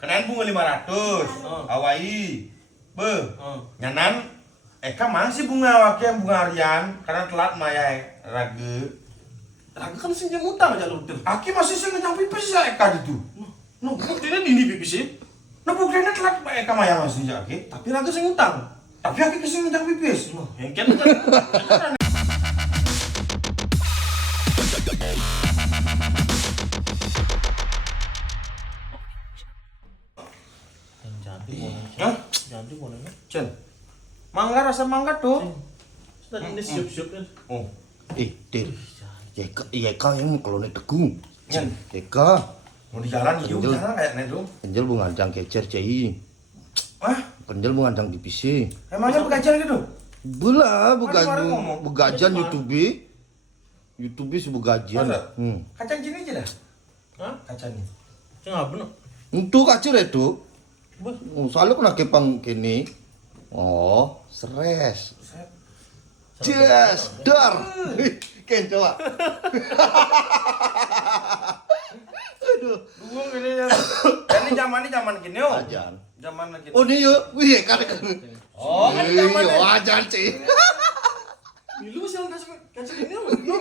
Kenaan bunga 500. Hawaii. Nyanan Eka masih bunga wakil bunga harian karena telat maya raga. Raga kan sing jam utang aja luter. Aki masih sing ngenyang pipis ya Eka gitu. No, buktinya dini pipis sih. Nah buktinya telat Eka maya masih ya Aki. Tapi raga sing utang. Tapi Aki kesing ngenyang pipis. No, hengken kan. Hah? Jangan mana? Cen. Mangga rasa mangga tuh. Tadi ini siup-siup kan. Oh. Dir, ya kau yang kalau nih teguh. Nyen. Eka, Mau di jalan yuk, Kenjel. jalan kayak tuh. kenjel bunga ngandang kecer cai. Wah, Kenjel bunga ngandang di PC. emangnya begajan gitu? Bula Kemarin ngomong. begajan YouTube. YouTube sih begajan. Masa? Kacang cini aja dah. Hah? Kacang ini. Ceng apa no? Untuk kacir itu. Bos. Soalnya kena kepang kini. Oh, stres. Yes, dar. Ken coba. Aduh, Dulu gini ya. Ini zaman gini yo. ajan. Zaman lagi. Oh nih yuk, wih kan. Oh, kan zaman Iya, ajan sih. Lu sih yang kasih ini no.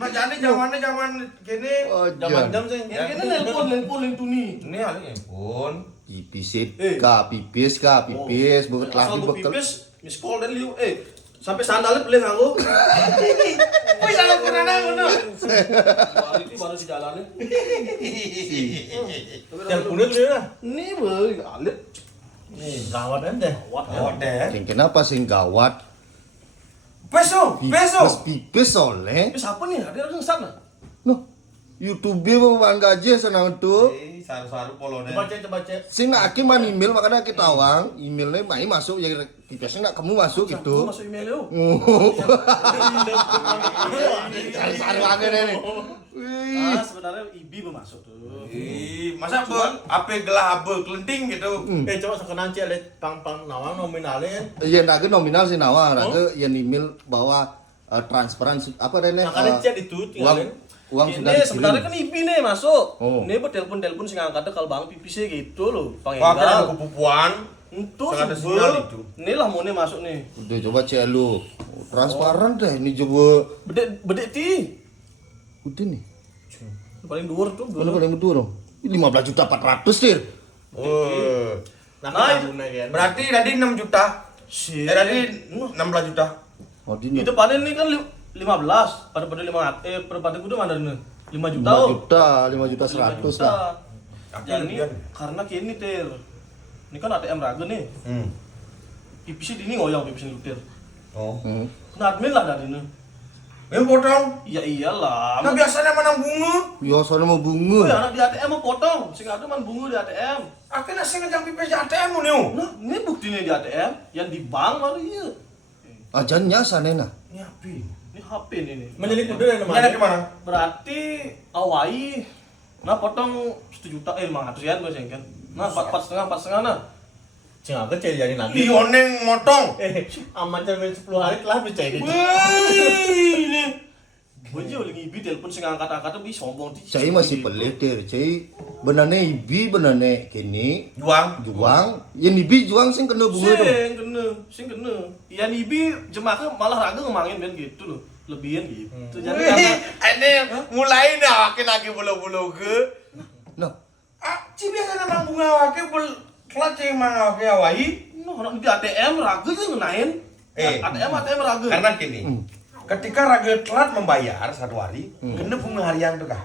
Nah, jadi zaman gini. Ajan. Sing. Yang ini nelpon yang tuni. Ini ada pun. Pipis pipis bukan lagi Asal bekal. pipis, miss call dan liu. Sampai sandalnya beli nganggo. Wih, salah kenana ngono. Itu baru di jalannya. Teleponnya tuh dia. Nih boy, alit. Nih, gawat deh. Oh, deh. Yang kenapa sih gawat? Peso. Pipis soalnya. Ini siapa nih? Ada orang sana. Noh, YouTube mau gaji senang tuh. Saru-saru polone. Coba cek. Sing nak aki man email makanya kita awang emailnya mai masuk ya pipisnya nak kamu masuk gitu. Masuk email lu. Saru angin ini. Wih. Sebenarnya IB masuk tuh. Ih, masa apa gelah apa kelenting gitu. Coba sekarang cek lihat pang nawang nominalnya. Iya, naga nominal sih nawang, naga yang email bahwa transferan apa deh nih? Nah, kalian cek itu tinggalin. Uang sudah Ini sebenarnya kan IB nih masuk. Oh. Ini buat telepon sing angkat kalau bang pipisnya gitu loh. Wah, kan ada Pangenggal. kepupuan. Itu Sangat ada sebel. sinyal itu. Ini lah mau nih masuk nih. Udah coba cek lu. Transparan deh, ini coba. Bedek ti. Udah nih. Paling dhuwur tuh. Mana paling betul dong? 15.400.000 dir. Oh. Nah, Berarti tadi 6 juta. si Tadi 16 juta. Oh, ini itu panen ini kan 15 pada 500 pada kudu mana nih 5 juta 5 juta, 5.100.000 lah. ya ini karena kini ter ini kan ATM raga nih pipis ini ngoyong pipis ini lutir Oh. kena admin lah dari ini Yang potong. ya iyalah Nah, biasanya menang bunga. Ya soalnya mau oh bunga. ya anak di ATM mau potong sing ada man bunga di ATM Akhirnya saya ngejang pipis di ATM nih. nah ini buktinya di ATM yang di bank baru iya Ajannya sana nah. Ini api. ini HP ini Menjadi kuda dan Mana di mana? berarti Hawaii nah potong 1 juta 500 ya gue kan nah 4,5 nah Cing aku cek jadi nanti. Lioneng motong. Aman cermin 10 hari telah percaya gitu. Wih. gue juga lagi ibi telepon sing angkat-angkat tuh bisa sombong di Cai masih pelit dir, cai benarnya ibi benarnya kini juang, yang ibi juang sing kena bunga dong. sing kena yang ibi jemaah malah raga ngomongin kan gitu loh lebihan gitu jadi Wih, karena ini mulai dah makin lagi bulu-bulu ke. Nah, Ci biasa nama bunga wakil telat cing mang wakil Hawaii. no orang di ATM raga aja ngenain ATM raga Karena gini, ketika raga telat membayar 1 hari, kena bunga harian tuh kah?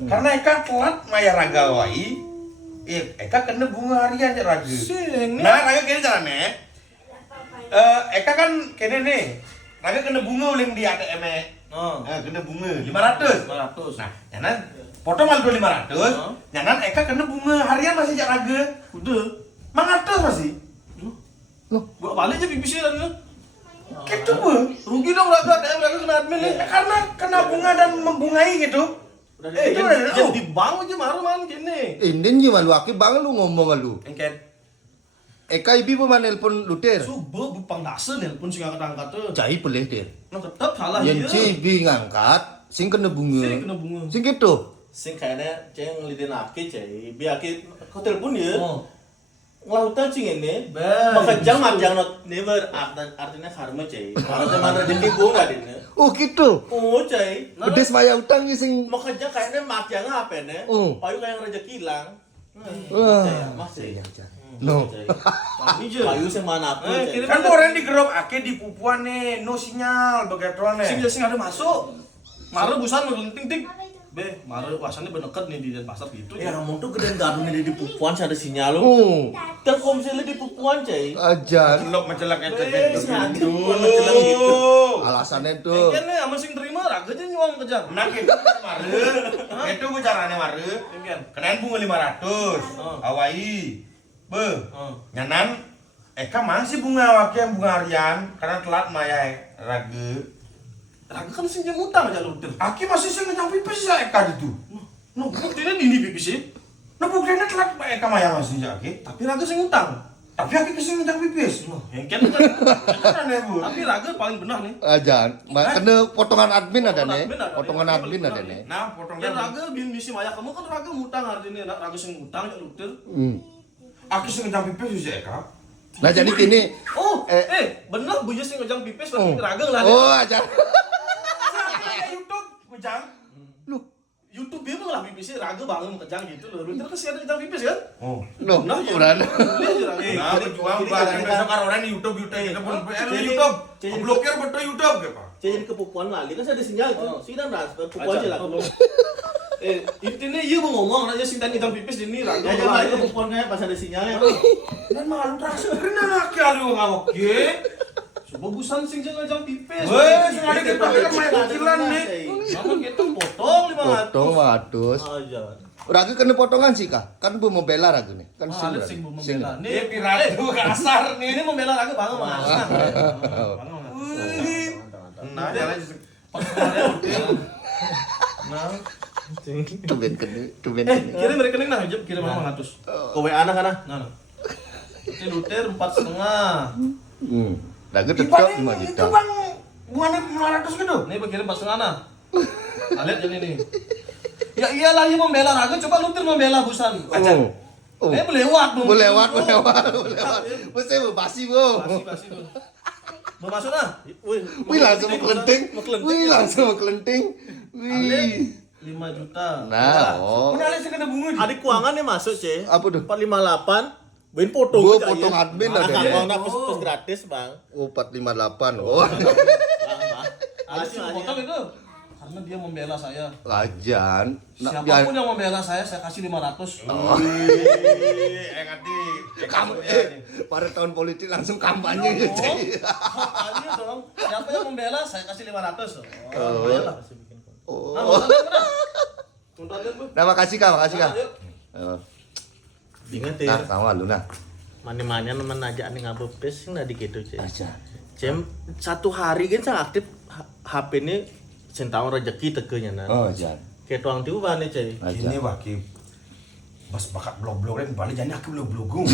Karena Eka telat bayar raga Hawaii, Eka kena bunga harian ya raga. sing Nah, raga kini caranya, Eka kan kini nih, raga kena bunga uling di ATM -nya. no Kena bunga 500. 500 Nah, nyanan potong mal 500, nyanan Eka kena bunga harian masih jak raga. udah 500 masih. gua balik aja pipisnya dan Gitu bu. rugi dong raga ATM raga kena admin nih Karena kena bunga dan membungai gitu. itu udah yang di bank aja marah man gini ini gimana lu aki banget lu ngomong lu. Engket. Eka ibi pun nelpon lu dir. subuh bupang dasa nelpon sing angkat-angkat tuh Cai pelit dir. nah tetap salah Yang iya cai ibi ngangkat, sing kena bunga. Sing kena bunga. Sing gitu. sing kayaknya ceng ngelidin aki cai bi aki kau telepon ya ngelautan cing ini makajang marjang not never artinya karma cai artinya mana rezeki bunga dini Oh gitu. oh cai Pedes maya utang sing makajang kayaknya marjang apa nih payu kayak rezeki hilang masih no. payu sing mana pun cai Kan orang digerok ake di pupuan nih, no sinyal begituan nih. Sing ada masuk. Mare busan ngelenting ting. Be, mare wasannya beneket nih di pasar gitu. ya kamu tuh gedean gadun di pupuan ada sinyal lo Oh, telkomsel di pupuan cai ajan. Celok mencelak Weh, itu. sengaja pupuan mencelang gitu. Alasannya tuh. Kene sama sing terima raganya nyuang kejang. Nah gitu mare. Itu bicaranya mare. Engken. Kenain bunga 500. Awai. Be. Nyanan Eka masih bunga wakil bunga harian karena telat maya rage. Raga kan sing utang aja lu. Aki masih sing ngejang pipis ya Eka itu. No, buktinya ini pipis sih. Nah buktinya telat Eka maya masih ya Aki. Tapi raga sing utang. Tapi Aki kesini ngejang pipis. Engken kan. Kan aneh bu. Tapi raga paling benar nih. Ajan. Kena potongan admin ada nih. admin ada. Potongan Yang admin paling ada benar nih. Nah potongnya. Ya raga bin misi maya kamu kan raga utang artinya raga sing utang ya lutir. Aki sing ngejang pipis ya Eka. Nah jadi gini. Oh, benar Bu sing ngejang pipis tapi raga lah. Oh ajan. YouTube ngejang. YouTube dia mah lah pipis raga bangun kejang gitu loh. Lutir kan sih ada ngejang pipis kan? Oh. Loh, Nah, ya. udah. Nah, berjuang bareng besok karo orang di YouTube kita pun YouTube. Blokir betul YouTube apa? Jadi ke pupuan lali kan ada sinyal tuh sih dan transfer pupuan aja lah intinya iya mau ngomong aja sing tadi ngejang pipis ini raga. ya jangan ke pupuan kayak pas ada sinyalnya Dan malu transfer nah laki alu oke. Coba busan sing ngejang pipis. Weh, sing ada kita kan main kecilan nih. Namun gitu potong 500. Potong 100. aja Raga kena potongan sih kak. Kan bu mau bela raga nih. Kan Ada sing mau sing. membela. Dia pirat tuh kasar nih. Ini membela raga banget Mas. Nah, jalan Nah, Tuben kena, tuben kirim kena. rekening nah, jep kirim 500. ke WA anak kan Nah. Ini lutir 4,5. Raga tetap 5 itu juta. bang bukannya 500 gitu. Ini kirim 4,5 nah. Lihat jadi ini. Ya iyalah ia membela raga, coba lutir membela busan. Oh. Melewat. Melewat. Mesti basi bu. Basi tuh. Mau masuk nah? Wih langsung kelenting. Wih langsung kelenting. Wih. 5 juta. Nah, oh. Mana sih kena bunga? adik keuangan nih masuk sih Apa tuh? 458 Bain potong Gua aja, potong ya. admin Nah, ada kan ya. uang dapet plus gratis bang Oh 458. Oh. Alas yang potong itu karena dia membela saya. Lajan. Siapapun yang membela saya kasih 500. Ngerti. Kamu pada tahun politik langsung kampanye Oh, cuy. makanya dong. Siapa yang membela saya kasih 500. Oh. Bayalah. Oh. Nah, Nah, makasih Kak, makasih Kak. ingat Nah, ya sama lu nah. mani-manian temen aja nih ngabepes sih nggak gitu cek Aja. Cem satu hari kan saya aktif HP ini sentang rezeki tegenya nah Oh, jan. kayak tuang tiba bane cek Ini wakil. Mas bakat blog-blog dan balik jadi aku blog-blogung.